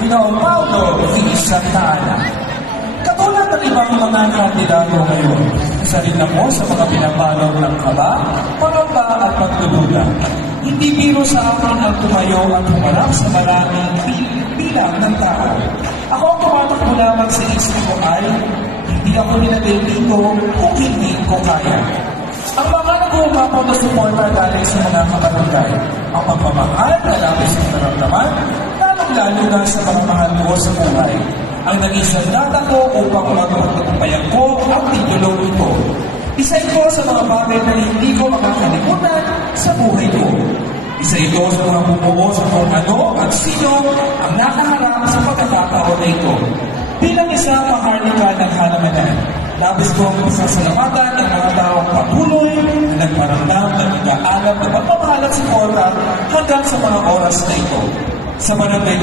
Ginoong Paulo V. Santa Ana. Katulad ng ibang mga kandidato ngayon, isa rin ako sa mga pinabalog ng kaba, pangamba at pagdududa. Hindi biro sa akin ang tumayo at humarap sa maraming bilang ng tao. Ako ang tumatakbo lamang sa isip ko ay, hindi ako nilagay dito kung hindi ko kaya. Ang mga nag-uumapaw na suporta galing sa mga kabarangay, ang pagmamahal na labis ng naramdaman, lalong-lalo na sa mga mahal ko sa buhay. Ang naging sandata ko upang magpagtagumpayan ko ang titulo ito. Isa ito sa mga bagay na hindi ko makakalimutan sa buhay ko. Isa ito sa mga bumuo sa kung ano at sino ang nakaharap sa pagkakataon na ito. Bilang isang maharlika ng halamanan, labis kong pasasalamatan ang mga taong patuloy na nagparamdam ng nag-aalam na pagmamahal at suporta hanggang sa mga oras na ito. Sa barangay